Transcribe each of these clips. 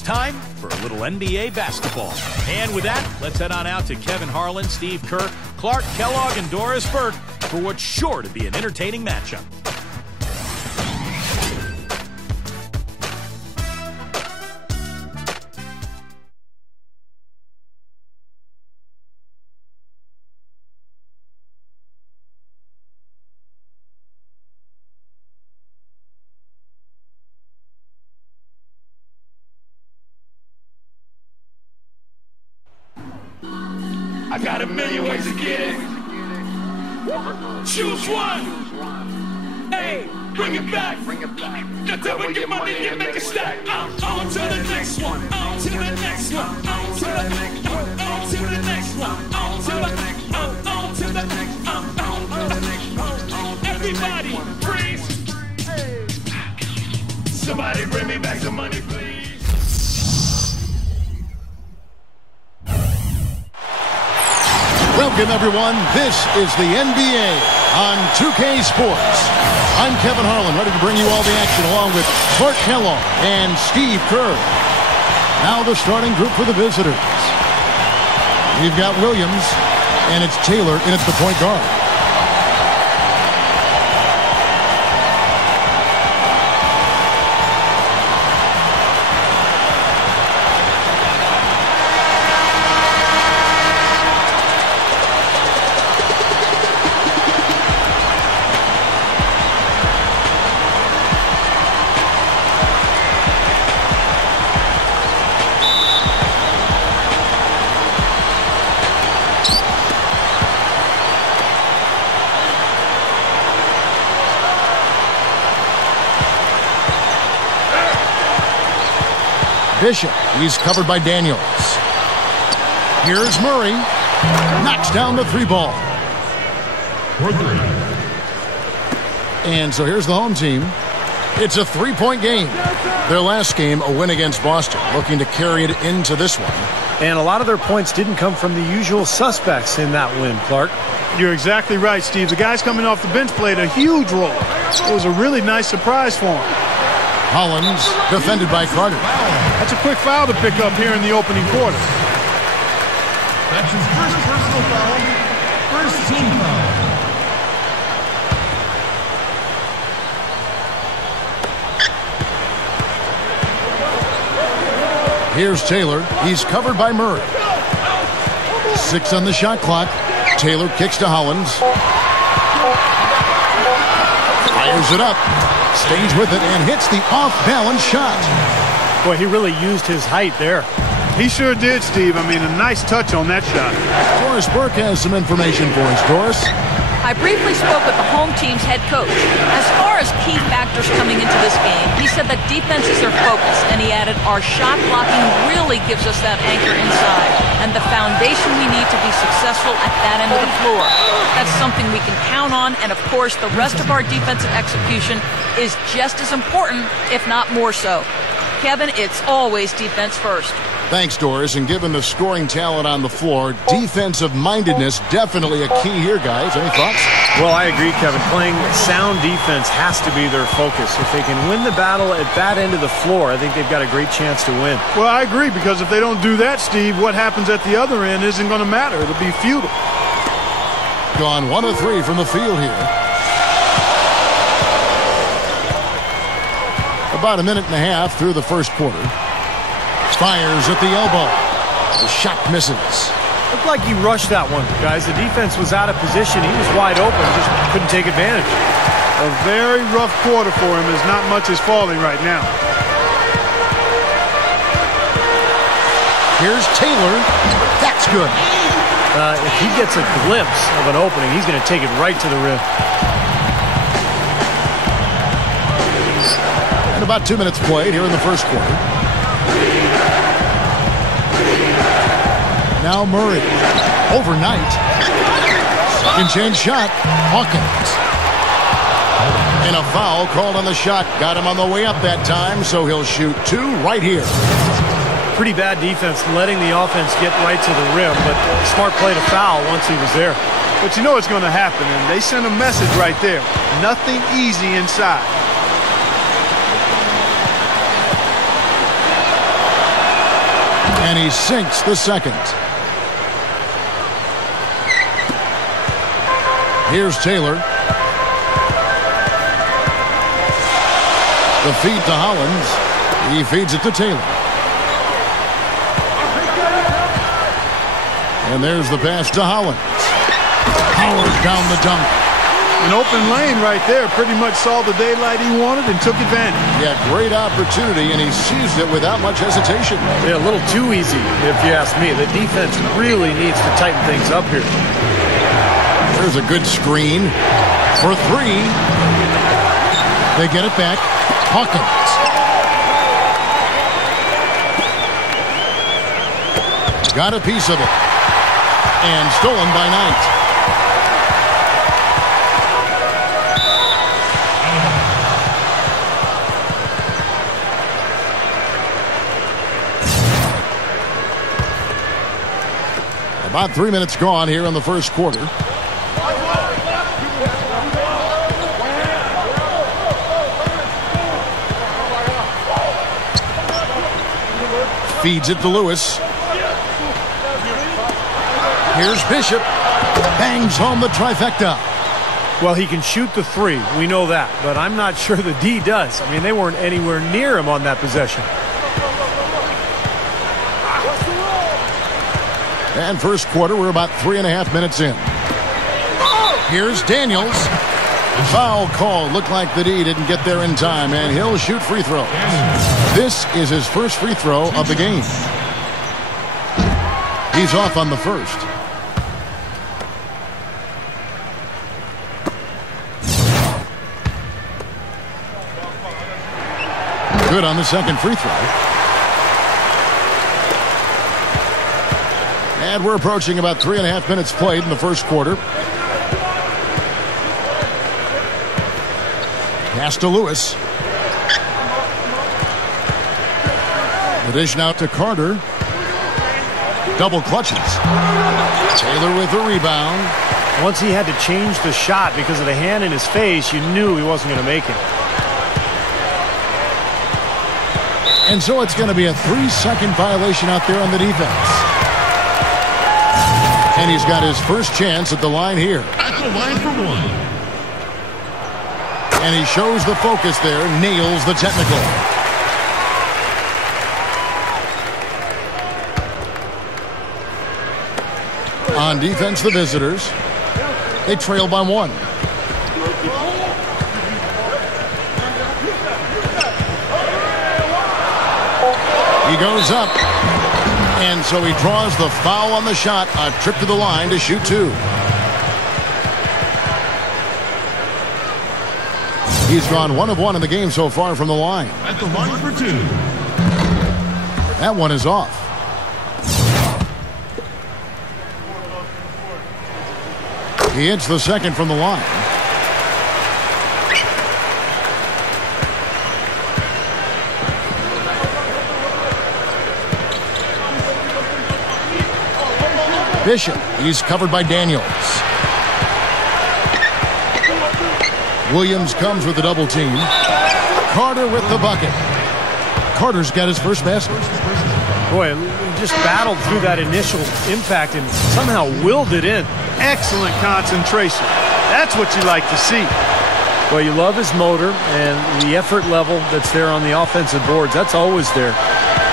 it's time for a little NBA basketball. And with that, let's head on out to Kevin Harlan, Steve Kerr, Clark Kellogg, and Doris Burke for what's sure to be an entertaining matchup. I got a million ways to get it. Choose one. Hey, bring it back. Now tell me your money and make a stack. On to the next one. On to the next one. On to the next one. On to the next one. On to the next one. On to the next one. Everybody, freeze. Somebody bring me back some money, please. Welcome, everyone. This is the NBA on 2K Sports. I'm Kevin Harlan, ready to bring you all the action along with Clark Kellogg and Steve Kerr. Now the starting group for the visitors. We've got Williams, and it's Taylor in at the point guard. Bishop, he's covered by Daniels. Here's Murray, knocks down the three ball. And so here's the home team. It's a three-point game. Their last game, a win against Boston, looking to carry it into this one. And a lot of their points didn't come from the usual suspects in that win, Clark. You're exactly right, Steve. The guys coming off the bench played a huge role. It was a really nice surprise for them. Hollins, defended by Carter. That's a quick foul to pick up here in the opening quarter. That's his first personal foul, first team foul. Here's Taylor. He's covered by Murray. 6 on the shot clock. Taylor kicks to Hollins. Fires it up. Stays with it and hits the off-balance shot. Boy, he really used his height there. He sure did, Steve. I mean, a nice touch on that shot. Doris Burke has some information for us. Doris? I briefly spoke with the home team's head coach. As far as key factors coming into this game, he said that defense is their focus, and he added, our shot blocking really gives us that anchor inside and the foundation we need to be successful at that end of the floor. That's something we can count on, and of course, the rest of our defensive execution is just as important, if not more so. Kevin, it's always defense first. Thanks, Doris. And given the scoring talent on the floor, defensive mindedness definitely a key here, guys. Any thoughts? Well, I agree, Kevin. Playing sound defense has to be their focus. If they can win the battle at that end of the floor, I think they've got a great chance to win. Well, I agree, because if they don't do that, Steve, what happens at the other end isn't going to matter. It'll be futile. Gone 1 of 3 from the field here. About a minute and a half through the first quarter. Fires at the elbow. The shot misses. Looked like he rushed that one, guys. The defense was out of position. He was wide open, just couldn't take advantage. A very rough quarter for him, as not much is falling right now. Here's Taylor. That's good. If he gets a glimpse of an opening, he's going to take it right to the rim. And about 2 minutes played here in the first quarter. Now Murray. Overnight. Second chance shot. Hawkins. And a foul called on the shot. Got him on the way up that time, so he'll shoot 2 right here. Pretty bad defense letting the offense get right to the rim, but smart play to foul once he was there. But you know what's going to happen, and they sent a message right there. Nothing easy inside. And he sinks the second. Here's Taylor. The feed to Hollins. He feeds it to Taylor. And there's the pass to Hollins. Howard down the dunk. An open lane right there. Pretty much saw the daylight he wanted and took advantage. He had great opportunity, and he seized it without much hesitation. Yeah, a little too easy, if you ask me. The defense really needs to tighten things up here. There's a good screen for three. They get it back. Hawkins. Got a piece of it. And stolen by Knight. About 3 minutes gone here in the first quarter. Feeds it to Lewis. Here's Bishop. Bangs home the trifecta. Well, he can shoot the three. We know that. But I'm not sure the D does. I mean, they weren't anywhere near him on that possession. And first quarter, we're about 3.5 minutes in. Here's Daniels. Foul call. Looked like the D didn't get there in time, and he'll shoot free throws. This is his first free throw of the game. He's off on the first. Good on the second free throw. And we're approaching about 3.5 minutes played in the first quarter. Pass to Lewis. The dish now to Carter. Double clutches. Taylor with the rebound. Once he had to change the shot because of the hand in his face, you knew he wasn't going to make it. And so it's going to be a 3-second violation out there on the defense. And he's got his first chance at the line here. At the line for one. And he shows the focus there, nails the technical. On defense, the visitors. They trail by one. He goes up. And so he draws the foul on the shot. A trip to the line to shoot two. He's gone 1 of 1 in the game so far from the line. At the line for two. That one is off. He hits the second from the line. Bishop, he's covered by Daniels. Williams comes with the double team. Carter with the bucket. Carter's got his first basket. Boy, he just battled through that initial impact and somehow willed it in. Excellent concentration. That's what you like to see. Well, you love his motor and the effort level that's there on the offensive boards. That's always there.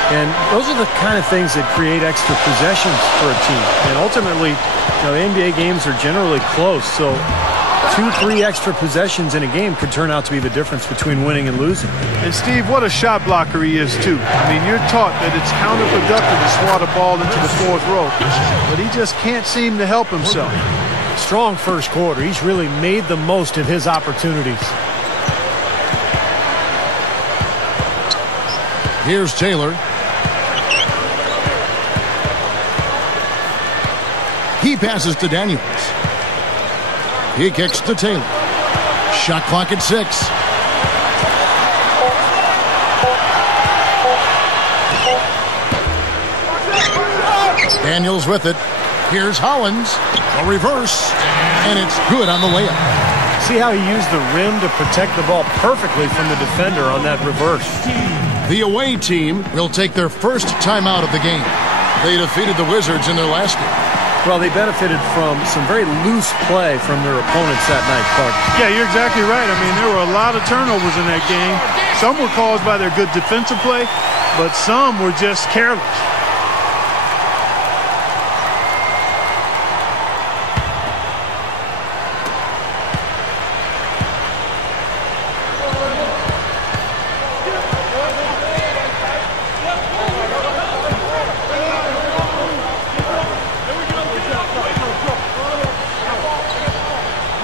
And those are the kind of things that create extra possessions for a team. And ultimately, the NBA games are generally close. So 2-3 extra possessions in a game could turn out to be the difference between winning and losing. And Steve, what a shot blocker he is too. I mean, you're taught that it's counterproductive to swat a ball into the fourth row, but he just can't seem to help himself. Strong first quarter. He's really made the most of his opportunities. Here's Taylor. He passes to Daniels. He kicks to Taylor. Shot clock at 6. Daniels with it. Here's Hollins. A reverse. And it's good on the layup. See how he used the rim to protect the ball perfectly from the defender on that reverse. The away team will take their first timeout of the game. They defeated the Wizards in their last game. Well, they benefited from some very loose play from their opponents that night, Clark. Yeah, you're exactly right. I mean, there were a lot of turnovers in that game. Some were caused by their good defensive play, but some were just careless.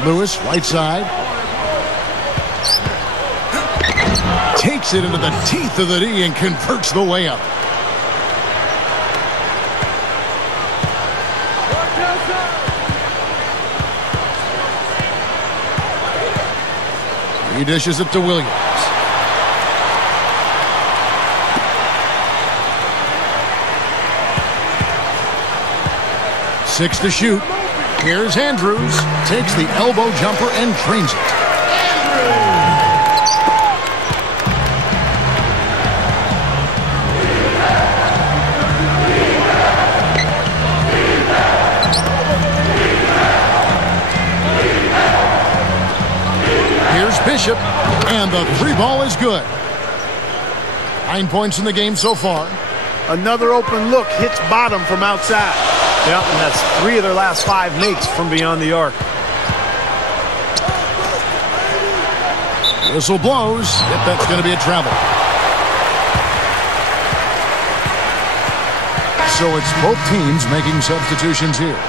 Lewis, right side. Takes it into the teeth of the D and converts the layup. He dishes it to Williams. Six to shoot. Here's Andrews. Takes the elbow jumper and drains it. Here's Bishop. And the three ball is good. 9 points in the game so far. Another open look hits bottom from outside. Yeah, and that's 3 of their last 5 makes from beyond the arc. Whistle blows. If that's going to be a travel. So it's both teams making substitutions here.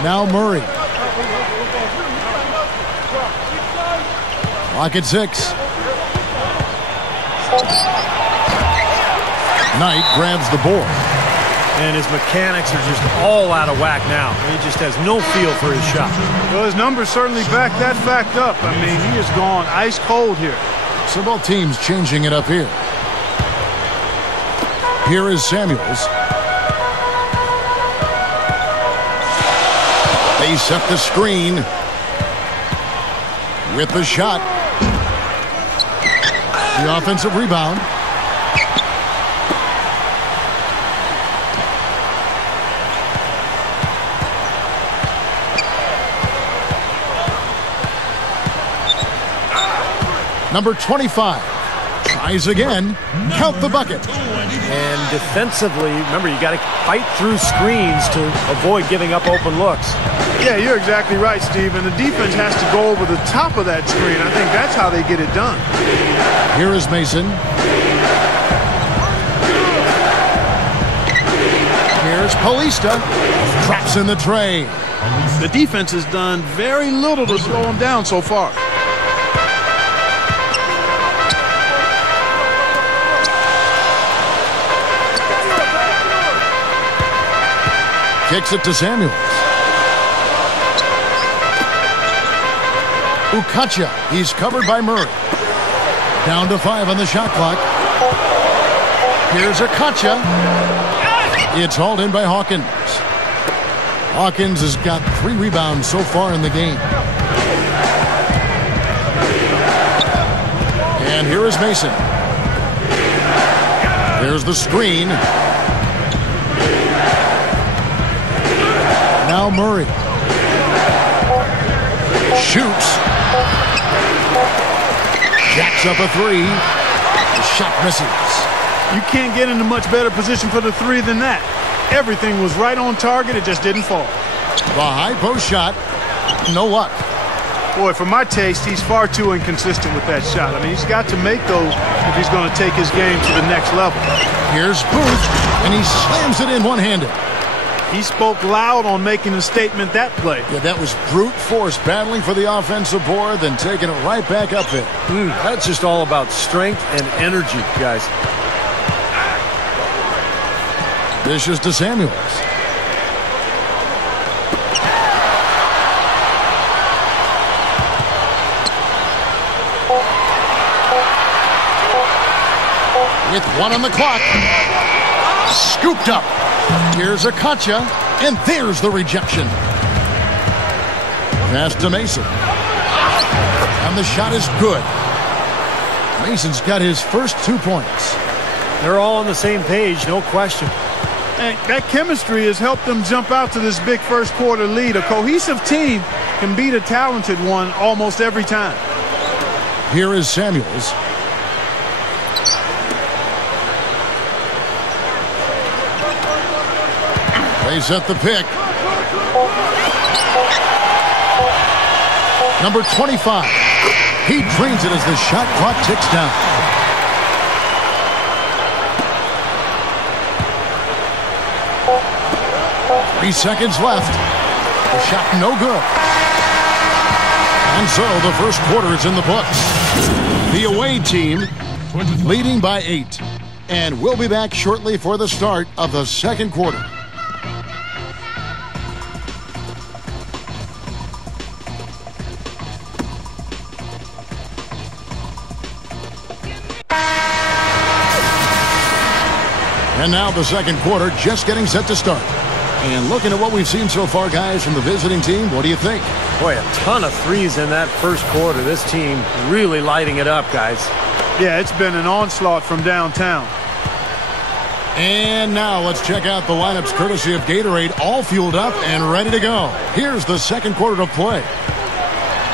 Now Murray. Clock at 6. Knight grabs the board. And his mechanics are just all out of whack now. He just has no feel for his shot. Well, his numbers certainly back that fact up. I mean, he has gone ice cold here. So both teams changing it up here. Here is Samuels. They set the screen with the shot. The offensive rebound. Number 25 tries again. Count the bucket. And defensively, remember, you got to fight through screens to avoid giving up open looks. Yeah, you're exactly right, Steve. And the defense has to go over the top of that screen. I think that's how they get it done. Here is Mason. Here's Paulista. Drops in the tray. The defense has done very little to slow him down so far. Kicks it to Samuels. Ukacha. He's covered by Murray. Down to 5 on the shot clock. Here's Ukacha. It's hauled in by Hawkins. Hawkins has got 3 rebounds so far in the game. And here is Mason. There's the screen. Now Murray. Shoots. Jacks up a 3. The shot misses. You can't get into much better position for the 3 than that. Everything was right on target. It just didn't fall. The high post shot. No luck. Boy, for my taste, he's far too inconsistent with that shot. I mean, he's got to make those if he's going to take his game to the next level. Here's Booth, and he slams it in one-handed. He spoke loud on making a statement that play. Yeah, that was brute force battling for the offensive board, then taking it right back up there. That's just all about strength and energy, guys. Dishes to Samuels. with 1 on the clock. Scooped up. Here's Akacha, and there's the rejection. Pass to Mason. And the shot is good. Mason's got his first 2 points. They're all on the same page, no question. And that chemistry has helped them jump out to this big first quarter lead. A cohesive team can beat a talented one almost every time. Here is Samuels. They set the pick. Number 25. He drains it as the shot clock ticks down. Three seconds left. The shot no good. And so the first quarter is in the books. The away team leading by 8. And we'll be back shortly for the start of the second quarter. And now the second quarter just getting set to start. And looking at what we've seen so far, guys, from the visiting team, what do you think? Boy, a ton of threes in that first quarter. This team really lighting it up, guys. Yeah, it's been an onslaught from downtown. And now let's check out the lineups courtesy of Gatorade, all fueled up and ready to go. Here's the second quarter of play.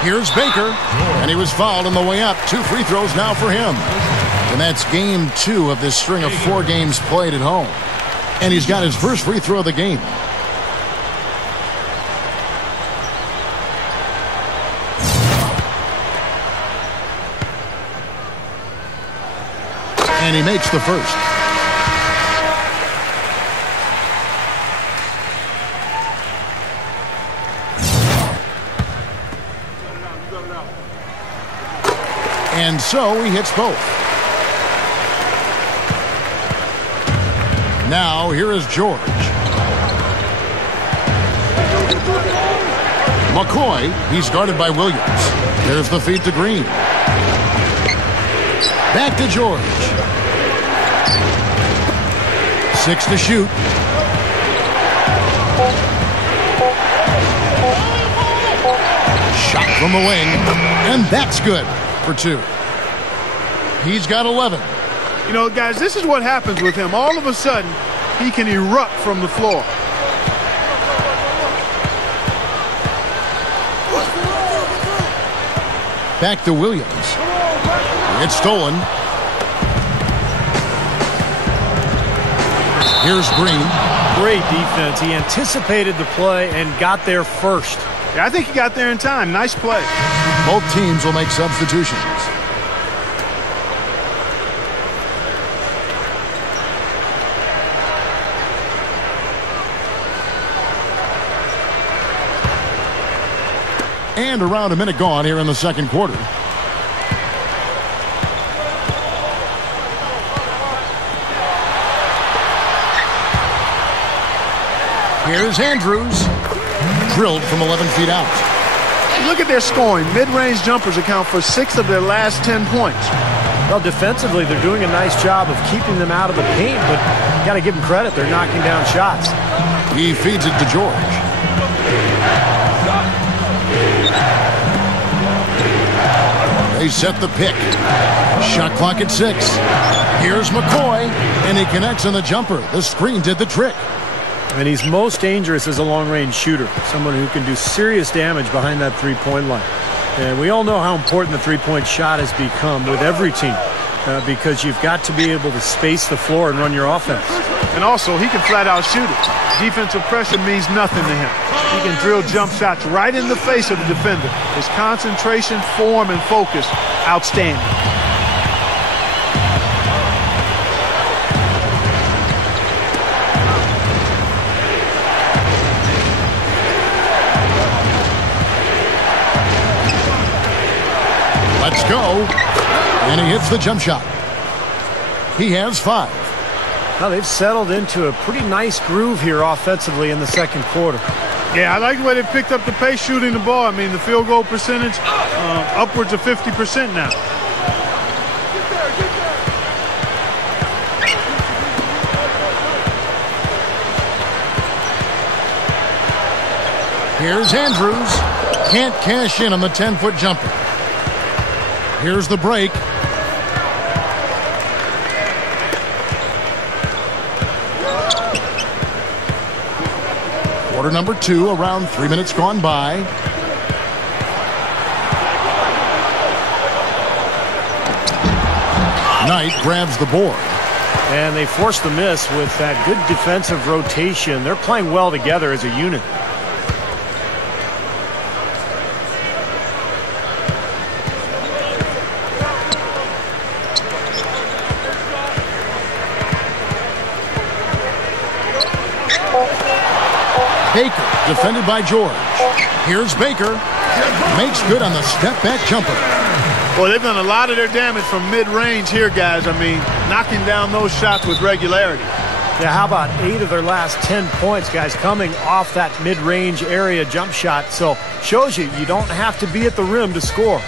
Here's Baker, and he was fouled on the way up. 2 free throws now for him. And that's game 2 of this string of 4 games played at home. And he's got his first free throw of the game. And he makes the first. And so he hits both. Now here is George. McCoy, he's guarded by Williams. There's the feed to Green. Back to George. 6 to shoot. Shot from the wing, and that's good for 2. He's got 11. You know, guys, this is what happens with him. All of a sudden, he can erupt from the floor. Back to Williams. It's stolen. Here's Green. Great defense. He anticipated the play and got there first. Yeah, I think he got there in time. Nice play. Both teams will make substitutions. And around a minute gone here in the second quarter. Here's Andrews. Drilled from 11 feet out. Look at their scoring. Mid-range jumpers account for 6 of their last 10 points. Well, defensively, they're doing a nice job of keeping them out of the paint, but you got to give them credit. They're knocking down shots. He feeds it to George. They set the pick. Shot clock at 6. Here's McCoy, and he connects on the jumper. The screen did the trick. And he's most dangerous as a long-range shooter, someone who can do serious damage behind that three-point line. And we all know how important the three-point shot has become with every team because you've got to be able to space the floor and run your offense. And also, he can flat-out shoot it. Defensive pressure means nothing to him. He can drill jump shots right in the face of the defender. His concentration, form, and focus, outstanding. Let's go. And he hits the jump shot. He has 5. Now they've settled into a pretty nice groove here offensively in the second quarter. Yeah, I like the way they picked up the pace shooting the ball. I mean, the field goal percentage upwards of 50% now. Here's Andrews. Can't cash in on the 10-foot jumper. Here's the break. Quarter number 2, around 3 minutes gone by. Knight grabs the board. And they forced the miss with that good defensive rotation. They're playing well together as a unit. Baker, defended by George. Here's Baker. Makes good on the step-back jumper. Well, they've done a lot of their damage from mid-range here, guys. I mean, knocking down those shots with regularity. Yeah, how about 8 of their last 10 points, guys, coming off that mid-range area jump shot. So, shows you don't have to be at the rim to score.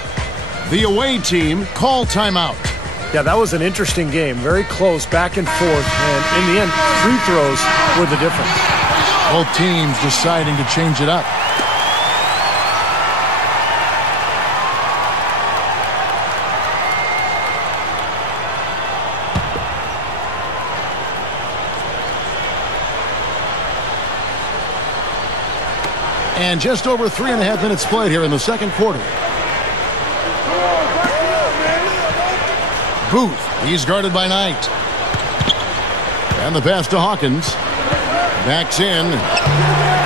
The away team call timeout. Yeah, that was an interesting game. Very close, back and forth. And in the end, free throws were the difference. Both teams deciding to change it up. And just over 3.5 minutes played here in the second quarter. Booth, he's guarded by Knight. And the pass to Hawkins. Backs in.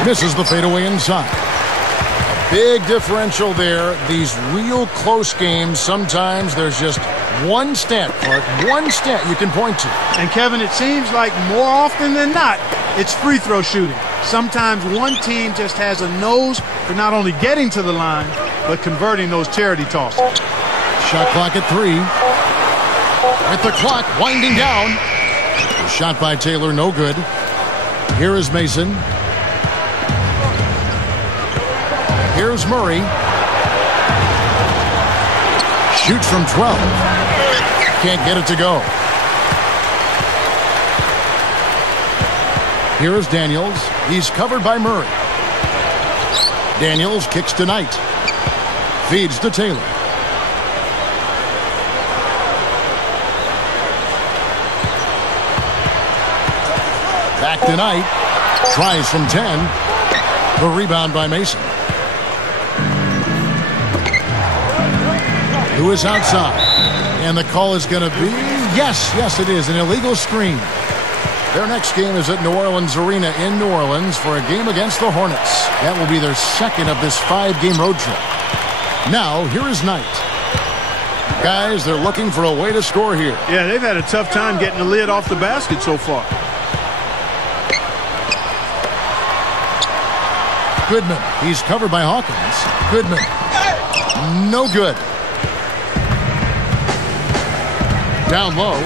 Misses the fadeaway inside. A big differential there. These real close games, sometimes there's just one stat, Clark, one stat you can point to. And, Kevin, it seems like more often than not, it's free throw shooting. Sometimes one team just has a nose for not only getting to the line, but converting those charity tosses. Shot clock at 3. With the clock winding down. Shot by Taylor, no good. Here is Mason. Here's Murray. Shoots from 12. Can't get it to go. Here is Daniels. He's covered by Murray. Daniels kicks to Knight. Feeds to Taylor. Back to Knight. Tries from 10. The rebound by Mason. Who is outside? And the call is going to be, yes it is, an illegal screen. Their next game is at New Orleans Arena in New Orleans for a game against the Hornets. That will be their second of this 5-game road trip. Now, here is Knight. Guys, they're looking for a way to score here. Yeah, they've had a tough time getting the lid off the basket so far. Goodman. He's covered by Hawkins. Goodman. No good. Down low.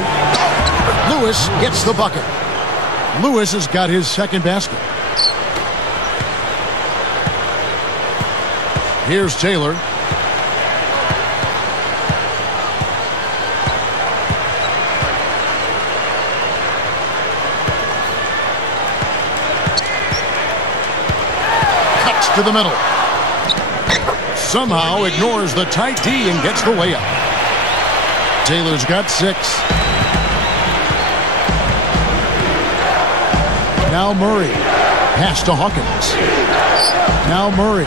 Lewis gets the bucket. Lewis has got his second basket. Here's Taylor. Cuts to the middle. Somehow ignores the tight D and gets the layup. Taylor's got 6. Now Murray. Pass to Hawkins. Now Murray.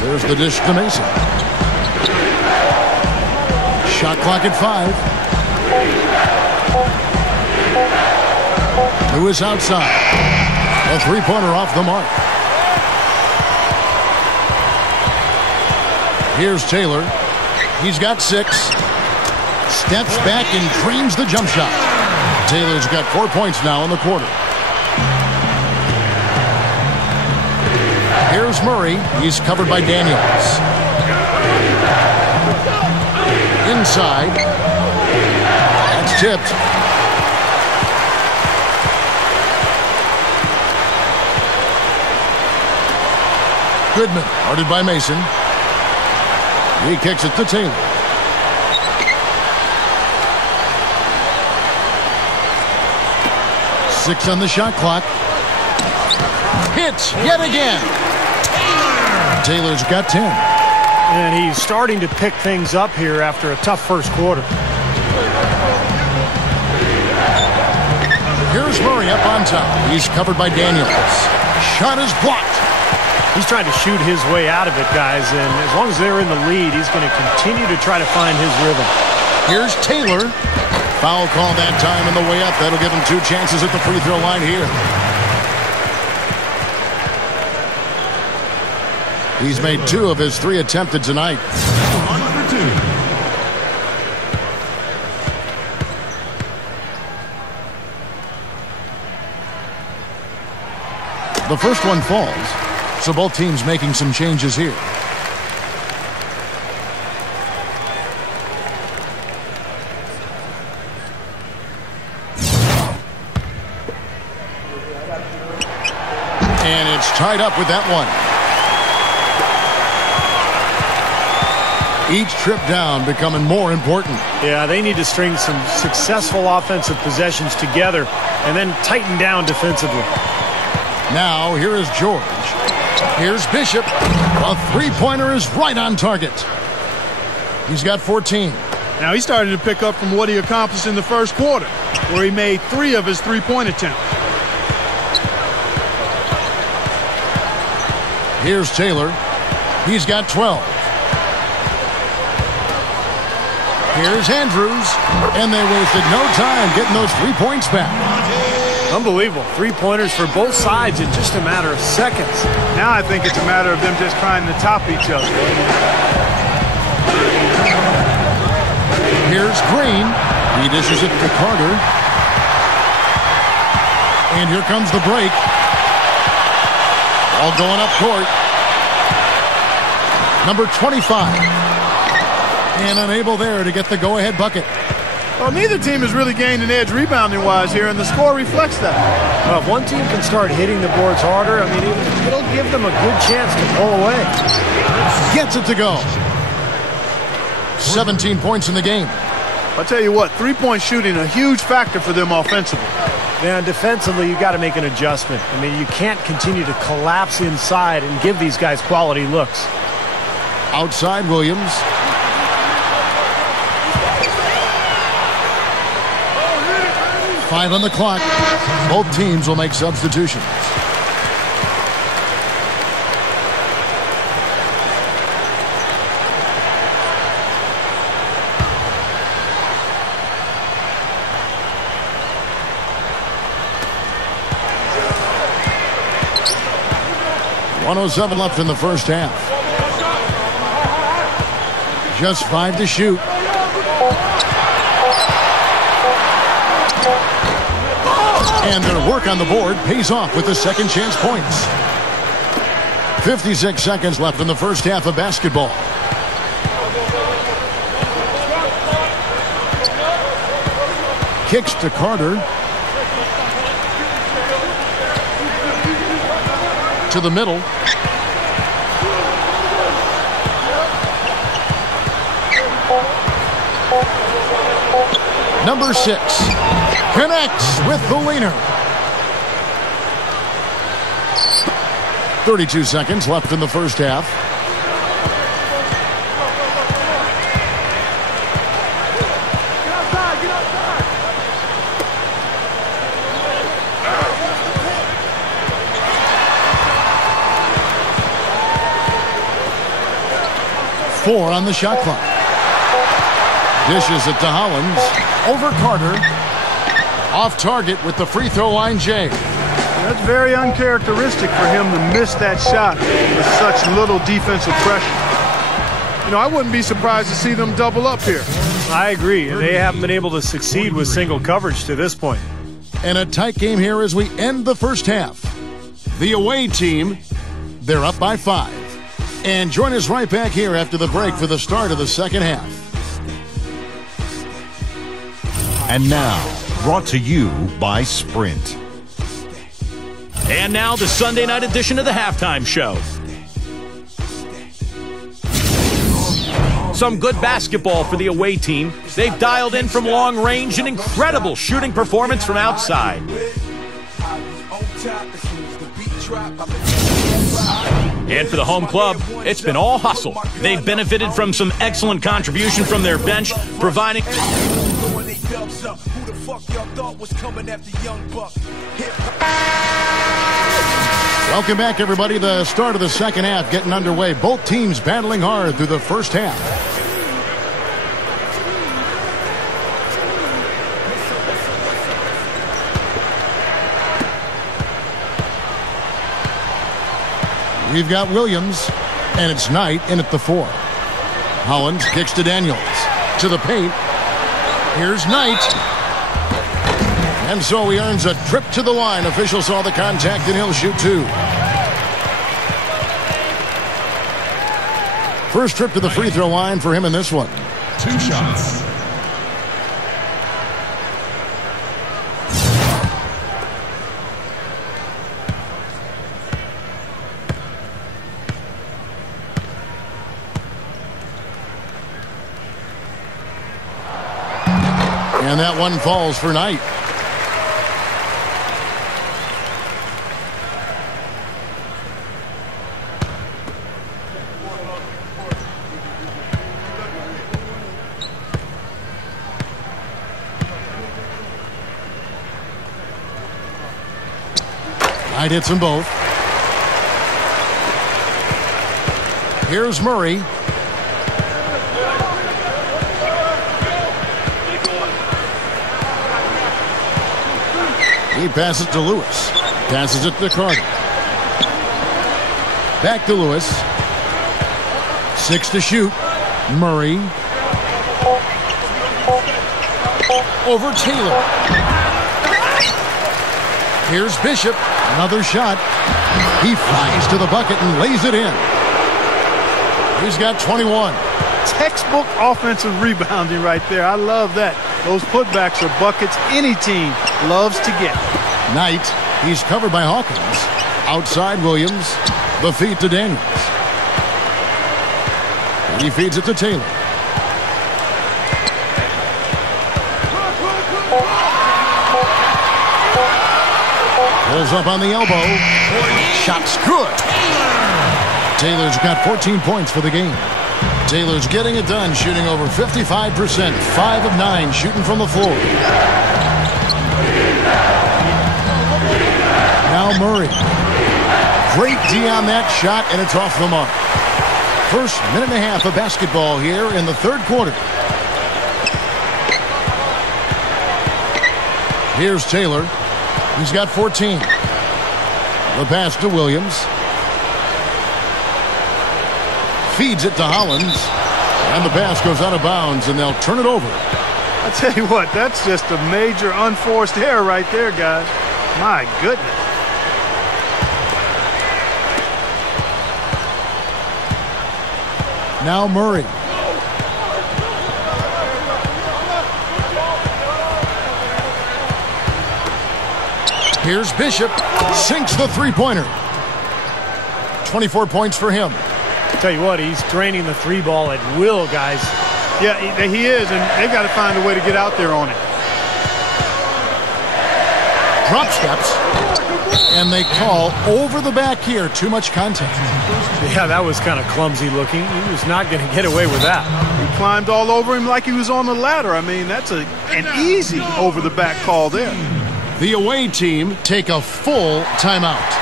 There's the dish to Mason. Shot clock at 5. Lewis outside. A three-pointer off the mark. Here's Taylor. He's got 6. Steps back and drains the jump shot. Taylor's got 4 points now in the quarter. Here's Murray. He's covered by Daniels. Inside. That's tipped. Goodman, guarded by Mason. He kicks it to Taylor. 6 on the shot clock. Hits yet again. Taylor's got 10. And he's starting to pick things up here after a tough first quarter. Here's Murray up on top. He's covered by Daniels. Shot is blocked. He's trying to shoot his way out of it, guys, and as long as they're in the lead, he's going to continue to try to find his rhythm. Here's Taylor. Foul call that time on the way up. That'll give him 2 chances at the free throw line here. He's made 2 of his 3 attempted tonight. The first one falls, so both teams making some changes here. And it's tied up with that one. Each trip down becoming more important. Yeah, they need to string some successful offensive possessions together and then tighten down defensively. Now, here is George. Here's Bishop. A three-pointer is right on target. He's got 14. Now he's starting to pick up from what he accomplished in the first quarter, where he made 3 of his 3-point attempts. Here's Taylor. He's got 12. Here's Andrews. And they wasted no time getting those 3 points back. Unbelievable. 3-pointers for both sides in just a matter of seconds. Now I think it's a matter of them just trying to top each other. Here's Green. He dishes it to Carter. And here comes the break. All going up court. Number 25. And unable there to get the go-ahead bucket. Well, neither team has really gained an edge rebounding-wise here, and the score reflects that. Well, if one team can start hitting the boards harder, I mean, it'll give them a good chance to pull away. Gets it to go. 17 points in the game. I'll tell you what, 3-point shooting a huge factor for them offensively. Yeah, and defensively, you've got to make an adjustment. I mean, you can't continue to collapse inside and give these guys quality looks. Outside Williams. Five on the clock. Both teams will make substitutions. .107 left in the first half. Just 5 to shoot. And their work on the board pays off with the second chance points. 56 seconds left in the first half of basketball. Kicks to Carter. To the middle. Number 6 connects with the leaner. 32 seconds left in the first half. Four on the shot clock. Dishes it to Hollins. Over Carter. Off target with the free throw line, Jay. That's very uncharacteristic for him to miss that shot with such little defensive pressure. You know, I wouldn't be surprised to see them double up here. I agree. They haven't been able to succeed with single coverage to this point. And a tight game here as we end the first half. The away team, they're up by 5. And join us right back here after the break for the start of the second half. And now, brought to you by Sprint. And now the Sunday night edition of the halftime show. Some good basketball for the away team. They've dialed in from long range, an incredible shooting performance from outside. And for the home club, it's been all hustle. They've benefited from some excellent contribution from their bench, providing... Welcome back, everybody. The start of the second half getting underway. Both teams battling hard through the first half. We've got Williams, and it's Knight in at the 4. Hollins kicks to Daniels. To the paint. Here's Knight. And so he earns a trip to the line. Official saw the contact, and he'll shoot 2. First trip to the free throw line for him in this one. 2 shots. And that one falls for Knight. Knight hits them both. Here's Murray. He passes to Lewis. Passes it to Carter. Back to Lewis. 6 to shoot. Murray. Over Taylor. Here's Bishop. Another shot. He flies to the bucket and lays it in. He's got 21. Textbook offensive rebounding right there. I love that. Those putbacks are buckets any team loves to get. Knight, he's covered by Hawkins. Outside Williams. The feed to Daniels. He feeds it to Taylor. Pulls up on the elbow. Shot's good. Taylor's got 14 points for the game. Taylor's getting it done, shooting over 55%. 5 of 9 shooting from the floor. Now Murray. Great D on that shot, and it's off the mark. First minute and a half of basketball here in the third quarter. Here's Taylor. He's got 14. The pass to Williams. Feeds it to Hollins. And the pass goes out of bounds, and they'll turn it over. I tell you what, that's just a major unforced error right there, guys. My goodness. Now Murray. Here's Bishop. Sinks the three-pointer. 24 points for him. Tell you what, he's draining the 3 ball at will, guys. Yeah, he is, and they got to find a way to get out there on it. Drop steps. And they call over the back here. Too much contact. Yeah, that was kind of clumsy looking. He was not going to get away with that. He climbed all over him like he was on the ladder. I mean, that's an easy over-the-back call there. The away team take a full timeout.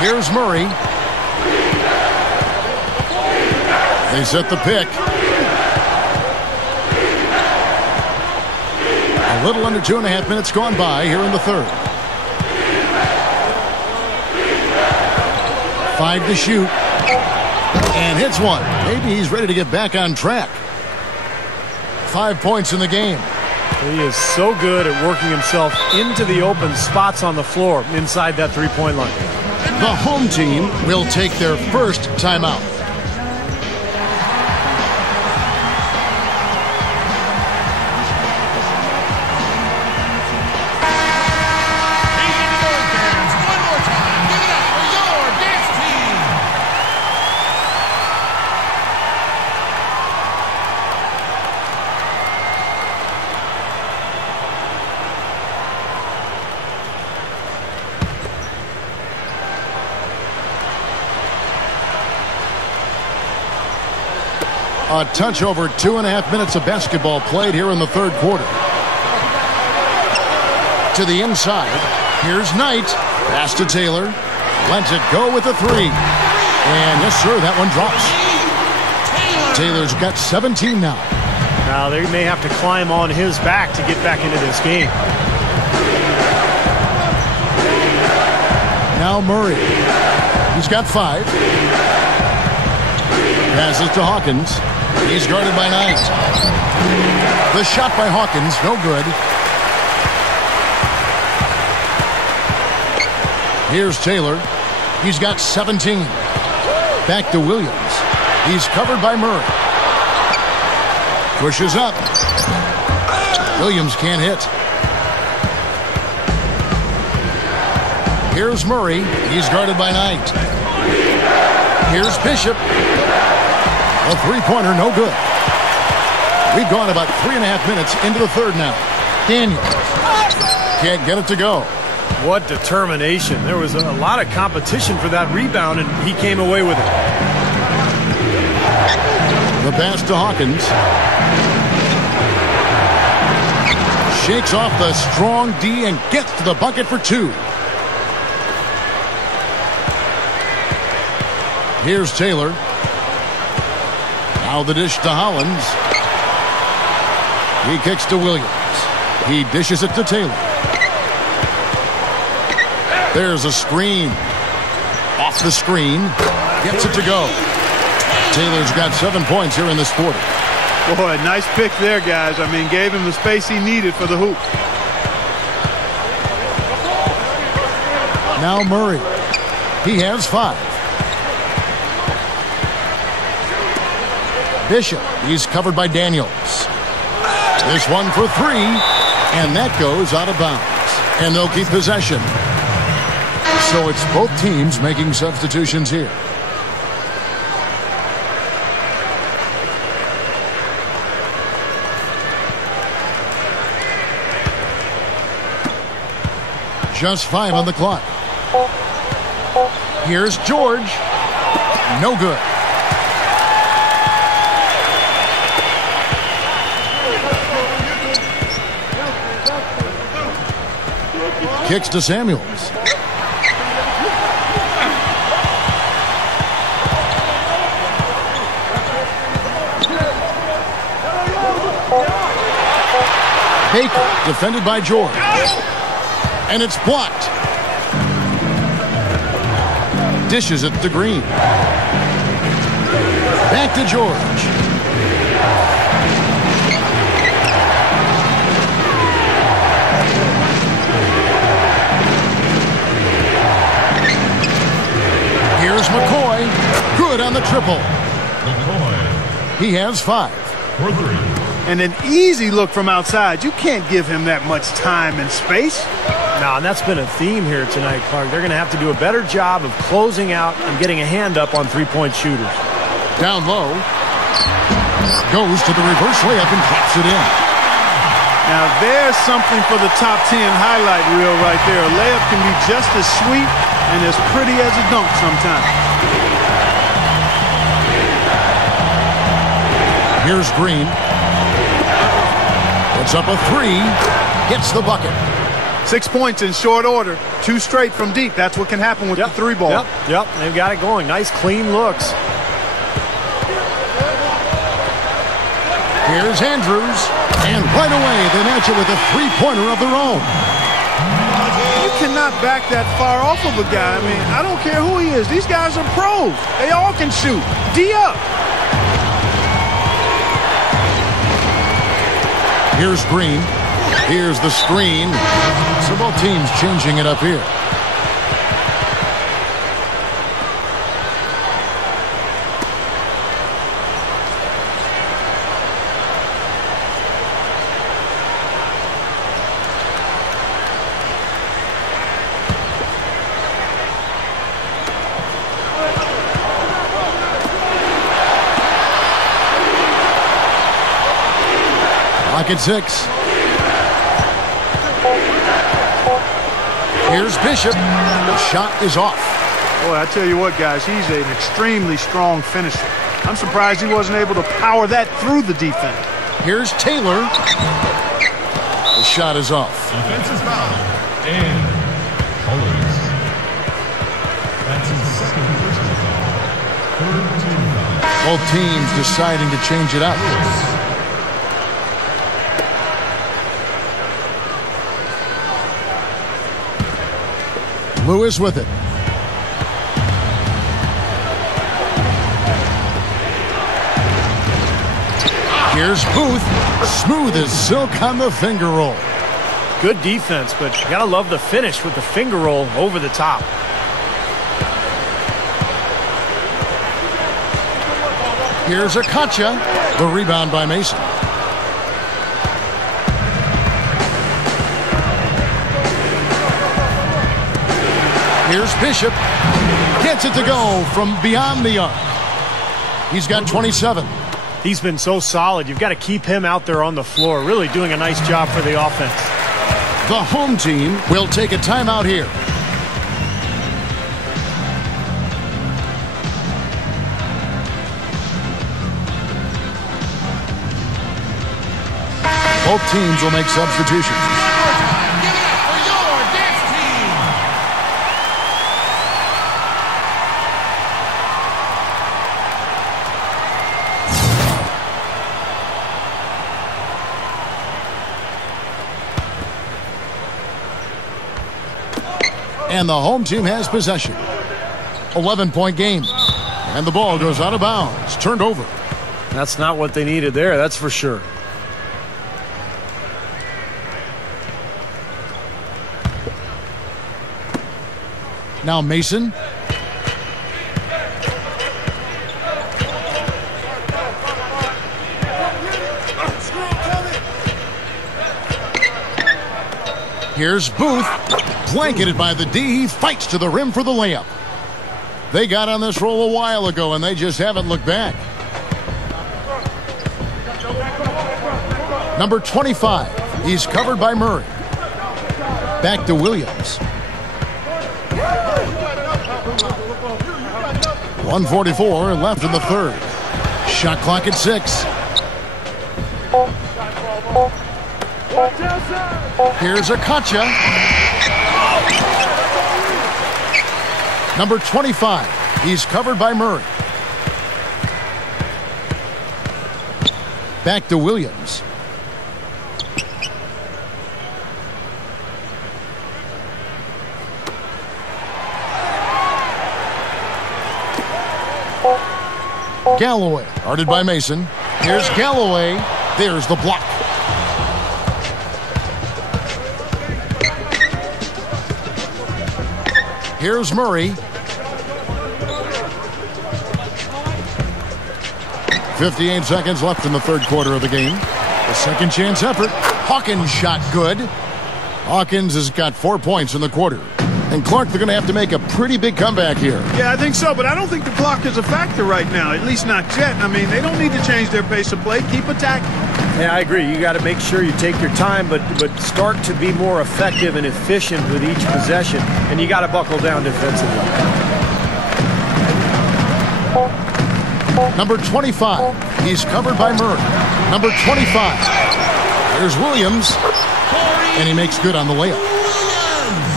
Here's Murray. They set the pick. A little under 2.5 minutes gone by here in the third. 5 to shoot. And hits one. Maybe he's ready to get back on track. 5 points in the game. He is so good at working himself into the open spots on the floor inside that three-point line. The home team will take their first timeout. A touch over 2.5 minutes of basketball played here in the third quarter. To the inside. Here's Knight. Pass to Taylor. Lets it go with the three. And yes, sir, that one drops. Taylor's got 17 now. Now they may have to climb on his back to get back into this game. Now Murray. He's got 5. Passes to Hawkins. He's guarded by Knight. The shot by Hawkins, no good. Here's Taylor. He's got 17. Back to Williams. He's covered by Murray. Pushes up. Williams can't hit. Here's Murray. He's guarded by Knight. Here's Bishop. A three-pointer, no good. We've gone about 3.5 minutes into the third now. Daniels can't get it to go. What determination. There was a lot of competition for that rebound, and he came away with it. The pass to Hawkins. Shakes off the strong D and gets to the bucket for 2. Here's Taylor. Now the dish to Hollins. He kicks to Williams. He dishes it to Taylor. There's a screen. Off the screen. Gets it to go. Taylor's got 7 points here in this quarter. Boy, nice pick there, guys. I mean, gave him the space he needed for the hoop. Now Murray. He has 5. Bishop. He's covered by Daniels. This one for 3. And that goes out of bounds. And they'll keep possession. So it's both teams making substitutions here. Just 5 on the clock. Here's George. No good. Kicks to Samuels. Baker, defended by George. And it's blocked. Dishes it to Green. Back to George. Here's McCoy. Good on the triple. McCoy. He has 5. For 3. And an easy look from outside. You can't give him that much time and space. No, and that's been a theme here tonight, Clark. They're going to have to do a better job of closing out and getting a hand up on three-point shooters. Down low. Goes to the reverse layup and drops it in. Now there's something for the top 10 highlight reel right there. A layup can be just as sweet and as pretty as a dunk sometimes. Here's Green. Puts up a 3. Gets the bucket. 6 points in short order. 2 straight from deep. That's what can happen with the 3 ball. Yep. They've got it going. Nice, clean looks. Here's Andrews. And right away, they match it with a 3-pointer of their own. You cannot back that far off of a guy. I mean, I don't care who he is. These guys are pros. They all can shoot. D up. Here's Green. Here's the screen. So both teams changing it up here. Clock at 6. Here's Bishop. The shot is off. Boy, I tell you what, guys, he's an extremely strong finisher. I'm surprised he wasn't able to power that through the defense. Here's Taylor. The shot is off. Offensive foul. And colors. That's his second personal foul. Third team foul. Both teams deciding to change it up. Lewis with it. Here's Booth. Smooth as silk on the finger roll. Good defense, but you got to love the finish with the finger roll over the top. Here's Akacha. The rebound by Mason. Here's Bishop. Gets it to go from beyond the arc. He's got 27. He's been so solid. You've got to keep him out there on the floor, really doing a nice job for the offense. The home team will take a timeout here. Both teams will make substitutions. And the home team has possession. 11-point game. And the ball goes out of bounds. Turned over. That's not what they needed there, that's for sure. Now Mason. Here's Booth. Blanketed by the D. He fights to the rim for the layup. They got on this roll a while ago, and they just haven't looked back. Number 25. He's covered by Murray. Back to Williams. 1:44 left in the third. Shot clock at 6. Here's Akacha. Number 25. He's covered by Murray. Back to Williams. Galloway, guarded by Mason. Here's Galloway. There's the block. Here's Murray. 58 seconds left in the third quarter of the game. The second chance effort. Hawkins shot good. Hawkins has got 4 points in the quarter. And Clark, they're going to have to make a pretty big comeback here. Yeah, I think so, but I don't think the clock is a factor right now, at least not yet. I mean, they don't need to change their pace of play. Keep attacking. Yeah, I agree. You got to make sure you take your time, but start to be more effective and efficient with each possession, and you got to buckle down defensively. Number 25. He's covered by Murray. Number 25. There's Williams, and he makes good on the layup.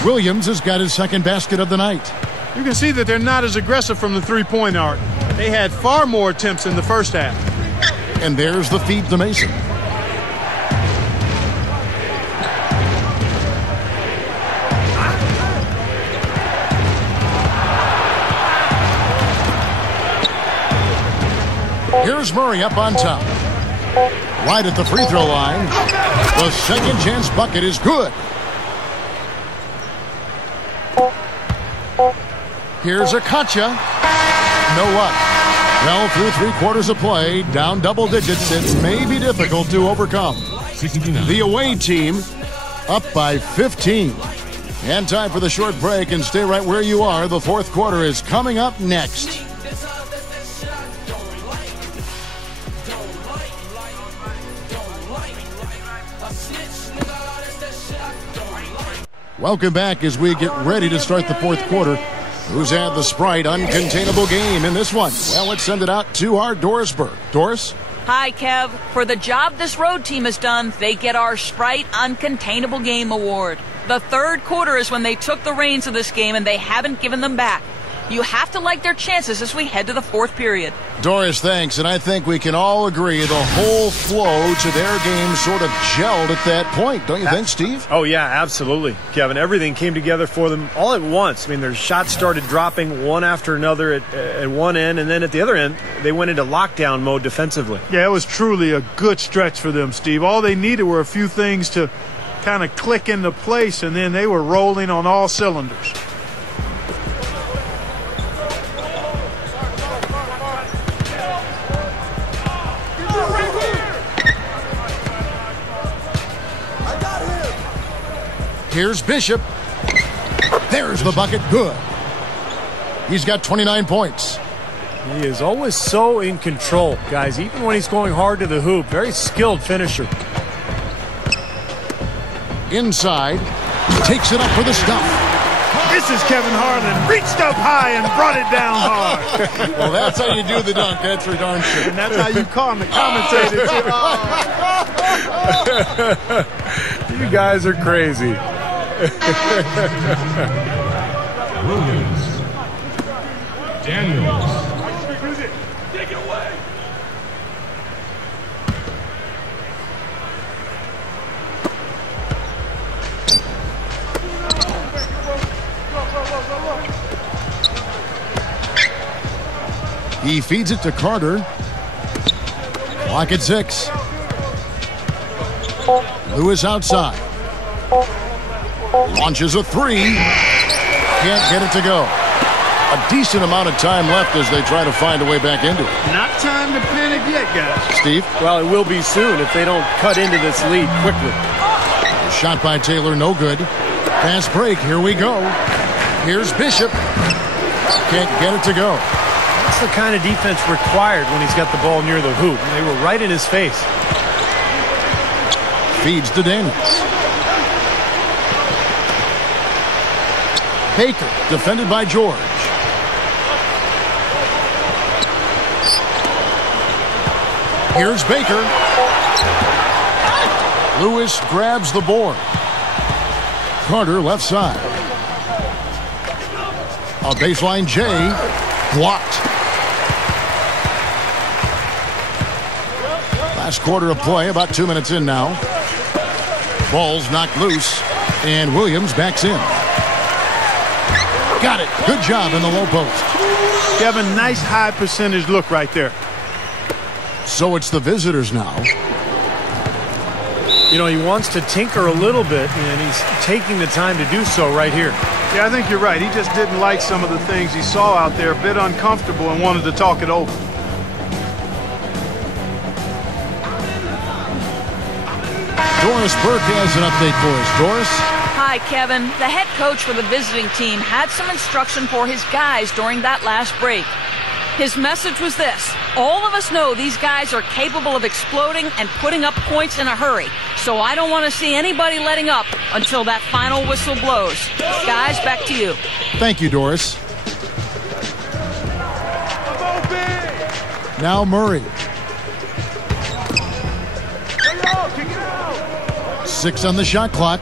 Williams has got his second basket of the night. You can see that they're not as aggressive from the three-point arc. They had far more attempts in the first half. And there's the feed to Mason. Here's Murray up on top. Right at the free throw line. The second chance bucket is good. Here's Akacha. No luck. Well, through 3 quarters of play, down double digits, it may be difficult to overcome. 69. The away team up by 15. And time for the short break, and stay right where you are. The fourth quarter is coming up next. Welcome back as we get ready to start the fourth quarter. Who's had the Sprite uncontainable game in this one? Well, let's send it out to our Doris Burke. Doris? Hi, Kev. For the job this road team has done, they get our Sprite Uncontainable Game Award. The third quarter is when they took the reins of this game, and they haven't given them back. You have to like their chances as we head to the fourth period. Doris, thanks. And I think we can all agree the whole flow to their game sort of gelled at that point. Don't you think, Steve? Oh, yeah, absolutely, Kevin. Everything came together for them all at once. I mean, their shots started dropping one after another at one end, and then at the other end, they went into lockdown mode defensively. Yeah, it was truly a good stretch for them, Steve. All they needed were a few things to kind of click into place, and then they were rolling on all cylinders. Here's Bishop. There's the bucket. Good. He's got 29 points. He is always so in control, guys, even when he's going hard to the hoop. Very skilled finisher. Inside. Takes it up for the stuff. This is Kevin Harlan. Reached up high and brought it down hard. Well, that's how you do the dunk. That's for darn sure. And that's how you call him the commentator. You guys are crazy. Williams. Daniels. Take it away. He feeds it to Carter. Clock at 6. Lewis outside. Launches a three. Can't get it to go. A decent amount of time left as they try to find a way back into it. Not time to panic yet, guys. Steve? Well, it will be soon if they don't cut into this lead quickly. Shot by Taylor, no good. Fast break, here we go. Here's Bishop. Can't get it to go. That's the kind of defense required when he's got the ball near the hoop. They were right in his face. Feeds to Daniels. Baker, defended by George. Here's Baker. Lewis grabs the board. Carter left side. A baseline J. Blocked. Last quarter of play, about 2 minutes in now. Ball's knocked loose, and Williams backs in. Got it. Good job in the low post. Kevin, nice high percentage look right there. So it's the visitors now. You know, he wants to tinker a little bit, and he's taking the time to do so right here. Yeah, I think you're right. He just didn't like some of the things he saw out there, a bit uncomfortable, and wanted to talk it over. Doris Burke has an update for us. Doris? Hi, Kevin. The head coach for the visiting team had some instruction for his guys during that last break. His message was this: all of us know these guys are capable of exploding and putting up points in a hurry, so I don't want to see anybody letting up until that final whistle blows. Guys, back to you. Thank you, Doris. Now Murray. 6 on the shot clock.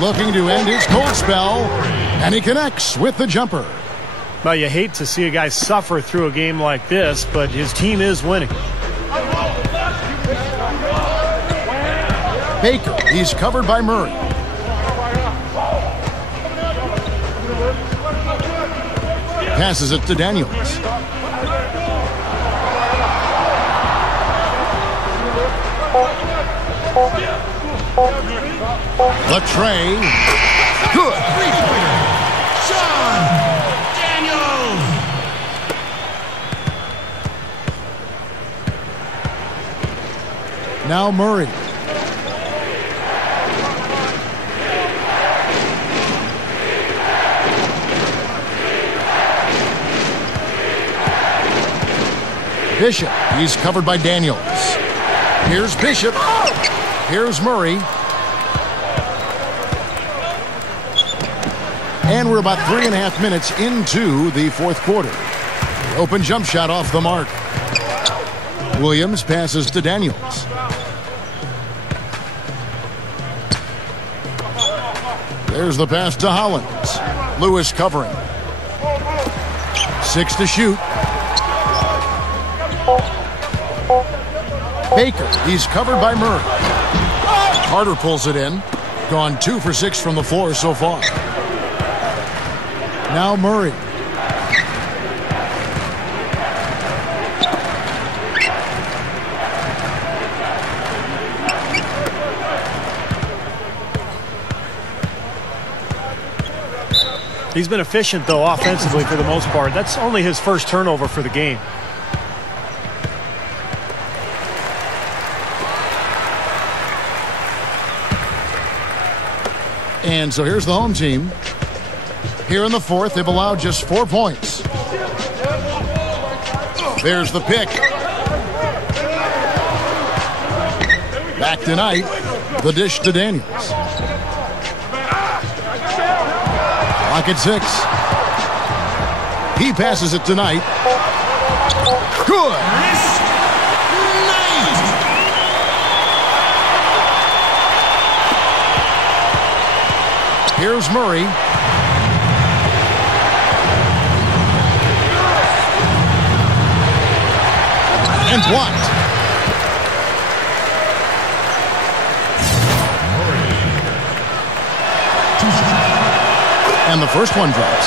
Looking to end his cold spell, and he connects with the jumper. Well, you hate to see a guy suffer through a game like this, but his team is winning. Baker, he's covered by Murray. Passes it to Daniels. The tray. Good. Sean Daniels. Now Murray. Bishop. He's covered by Daniels. Here's Bishop. Here's Murray. And we're about 3.5 minutes into the fourth quarter. The open jump shot off the mark. Williams passes to Daniels. There's the pass to Hollins. Lewis covering. 6 to shoot. Baker, he's covered by Murray. Carter pulls it in. Gone 2 for 6 from the floor so far. Now Murray. He's been efficient, though, offensively for the most part. That's only his first turnover for the game. And so here's the home team. Here in the fourth, they've allowed just 4 points. There's the pick. Back to Knight. The dish to Daniels. Clock at 6. He passes it to Knight. Good. Here's Murray. And blocked. And the first one drops.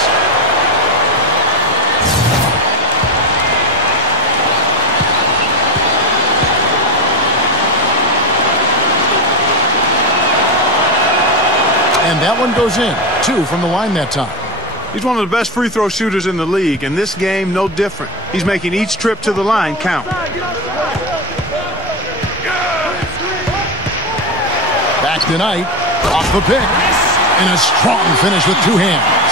And that one goes in. 2 from the line that time. He's one of the best free throw shooters in the league, and this game, no different. He's making each trip to the line count. Back to Knight. Off the pick. And a strong finish with 2 hands.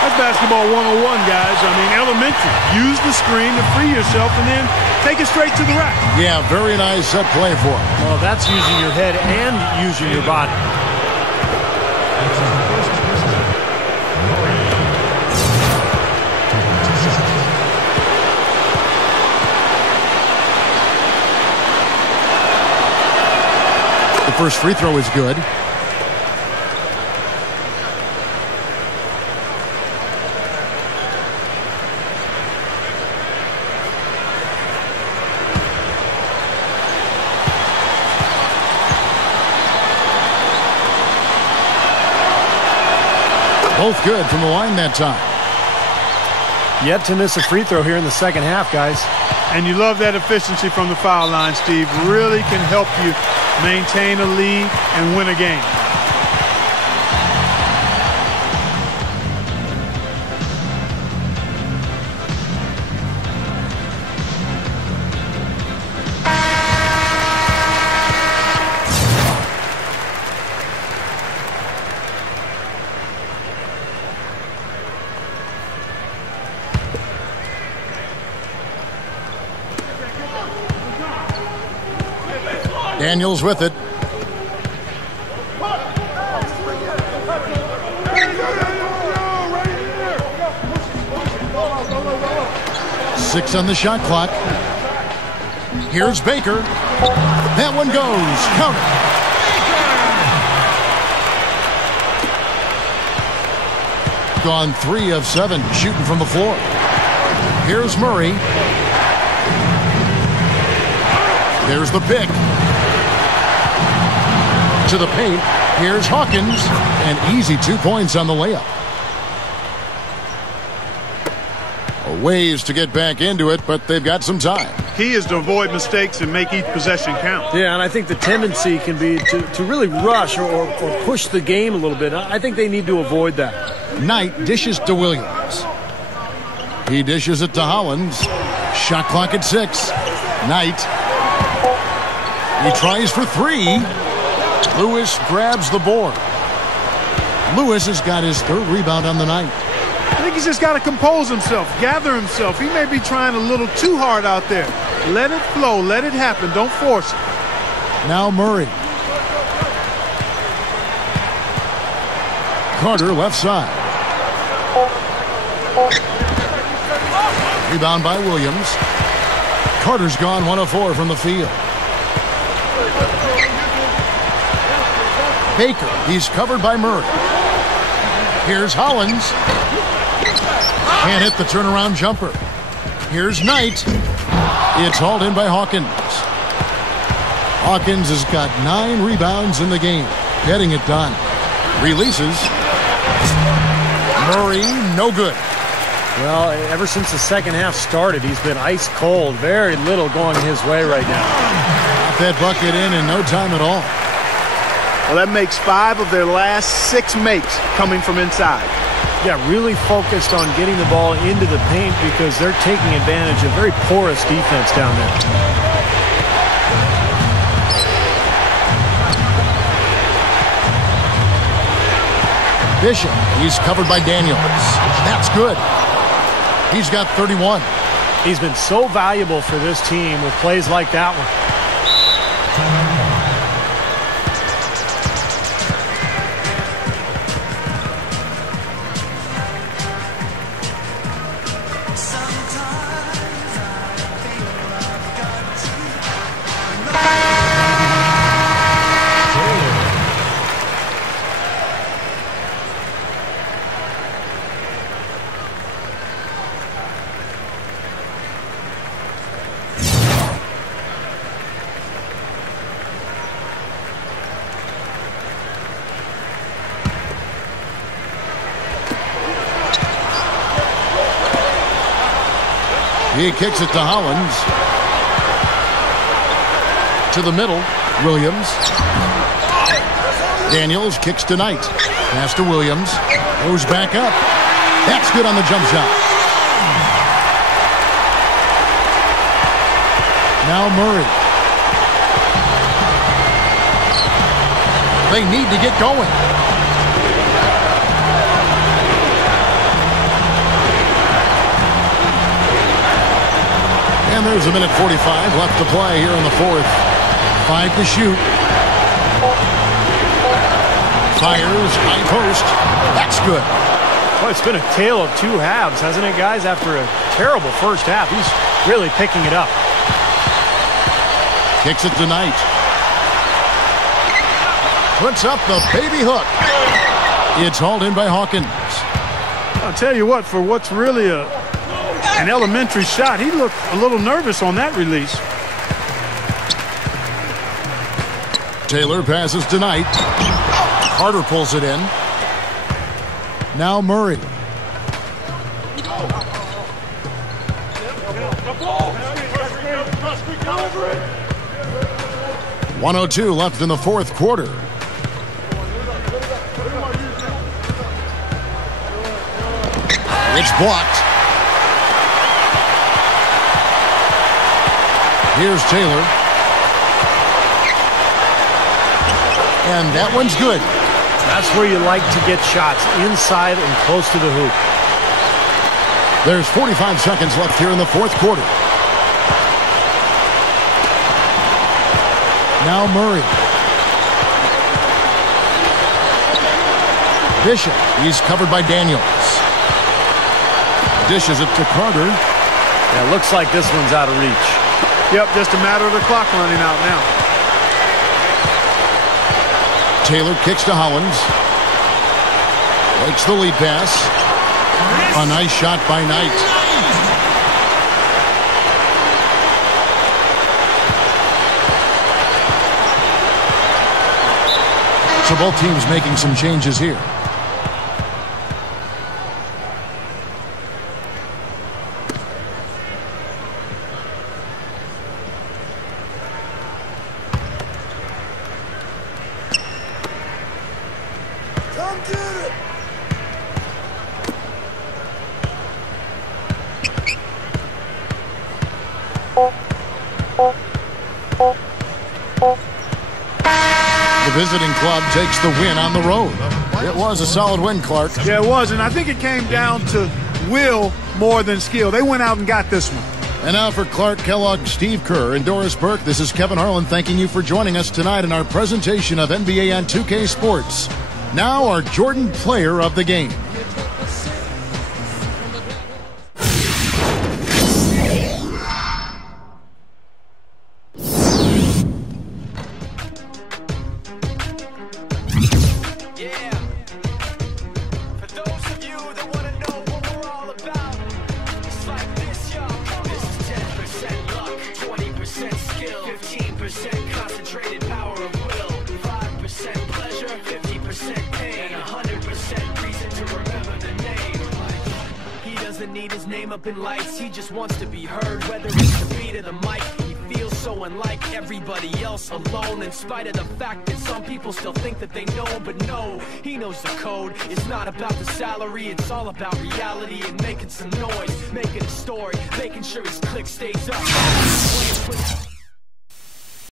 That's basketball 101, guys. I mean, elementary. Use the screen to free yourself and then take it straight to the rack. Yeah, very nice set play for him. Well, that's using your head and using your body. The first free throw is good. Both good from the line that time. Yet to miss a free throw here in the second half, guys. And you love that efficiency from the foul line, Steve. Really can help you maintain a lead and win a game. Daniels with it. Six on the shot clock. Here's Baker. That one goes. Count it. Gone 3 of 7 shooting from the floor. Here's Murray. There's the pick. To the paint. Here's Hawkins. An easy 2 points on the layup. A ways to get back into it, but they've got some time. Key is to avoid mistakes and make each possession count. Yeah, and I think the tendency can be to really rush or push the game a little bit. I think they need to avoid that. Knight dishes to Williams. He dishes it to Hollins. Shot clock at 6. Knight. He tries for 3. Lewis grabs the board. Lewis has got his 3rd rebound on the night. I think he's just got to compose himself, gather himself. He may be trying a little too hard out there. Let it flow. Let it happen. Don't force it. Now Murray. Carter left side. Rebound by Williams. Carter's gone 1 of 4 from the field. Baker, he's covered by Murray. Here's Hollins. Can't hit the turnaround jumper. Here's Knight. It's hauled in by Hawkins. Hawkins has got 9 rebounds in the game, getting it done. Releases. Murray, no good. Well, ever since the second half started, he's been ice cold. Very little going his way right now. Got that bucket in no time at all. Well, that makes 5 of their last 6 makes coming from inside. Yeah, really focused on getting the ball into the paint because they're taking advantage of very porous defense down there. Bishop, he's covered by Daniels. That's good. He's got 31. He's been so valuable for this team with plays like that one. He kicks it to Hollins. To the middle, Williams. Daniels kicks to Knight. Pass to Williams. Goes back up. That's good on the jump shot. Now Murray. They need to get going. And there's a minute 45 left to play here in the fourth. 5 to shoot. Fires, high post. That's good. Well, it's been a tale of 2 halves, hasn't it, guys? After a terrible first half, he's really picking it up. Kicks it to Knight. Puts up the baby hook. It's hauled in by Hawkins. I'll tell you what, for what's really an elementary shot, he looked a little nervous on that release. Taylor passes to Knight. Carter pulls it in. Now Murray. .102 left in the fourth quarter. It's blocked. Here's Taylor. And that one's good. That's where you like to get shots, inside and close to the hoop. There's 45 seconds left here in the fourth quarter. Now Murray. Bishop, he's covered by Daniels. Dishes it to Carter. Yeah, looks like this one's out of reach. Yep, just a matter of the clock running out now. Taylor kicks to Hollins. Makes the lead pass. A nice shot by Knight. So both teams making some changes here. Visiting club takes the win on the road. It was a solid win, Clark. Yeah, it was, and I think it came down to will more than skill. They went out and got this one. And now for Clark Kellogg, Steve Kerr, and Doris Burke, this is Kevin Harlan thanking you for joining us tonight in our presentation of NBA on 2K Sports. Now our Jordan Player of the Game. need his name up in lights. He just wants to be heard, whether it's the beat of the mic. He feels so unlike everybody else, alone, in spite of the fact that some people still think that they know him. But no, he knows the code. It's not about the salary, it's all about reality and making some noise, making a story, making sure his click stays up.